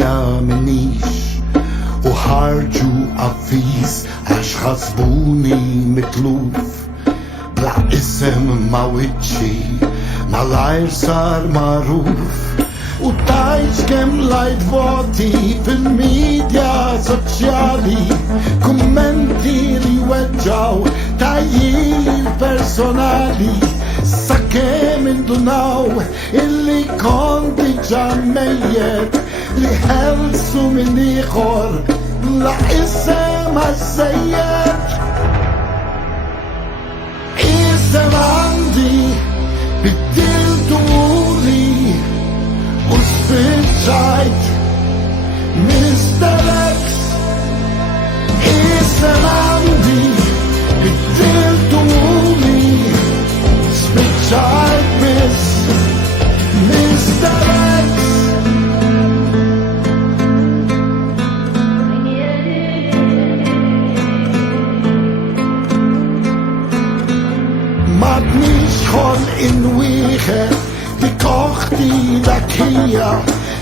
dinja minix u ħarġu avviż għax ħasbuni mitluf bla isem ma wiċċi malajr sar maruf u tajt kem lajt voti fil-medja soċjali kummenti li weġġaw tajjir personali sakemm indunaw illi konti ġammejiet li ħelsu minn ieħor la isem għassejjed isem għandi biddiltu li u spiċċajt Mr. X isem għandi biddiltu li spiċċajt Mr. X Madnix xol in-wieħed li koħti dakija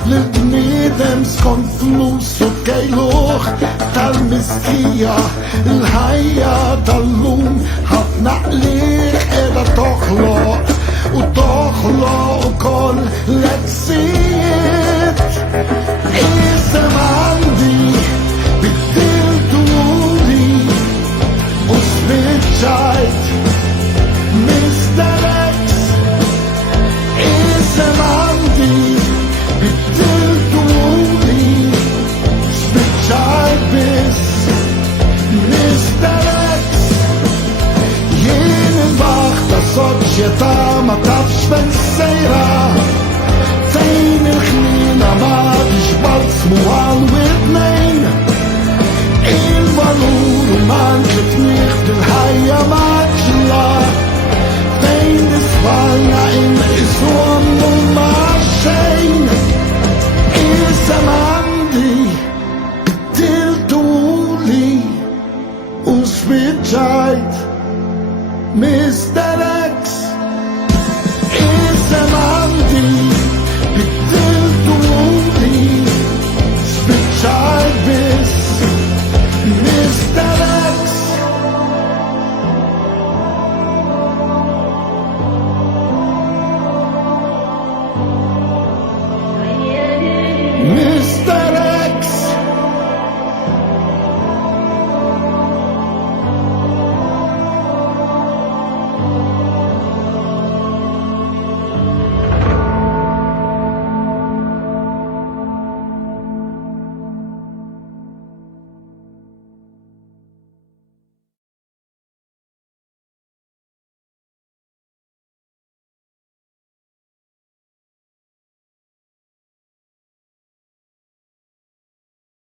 l-bniedem skont flus u kejluħ tal-miskija l-ħajja tal-lum ħafna qliq edha toħloq u toħloq ukoll lezzija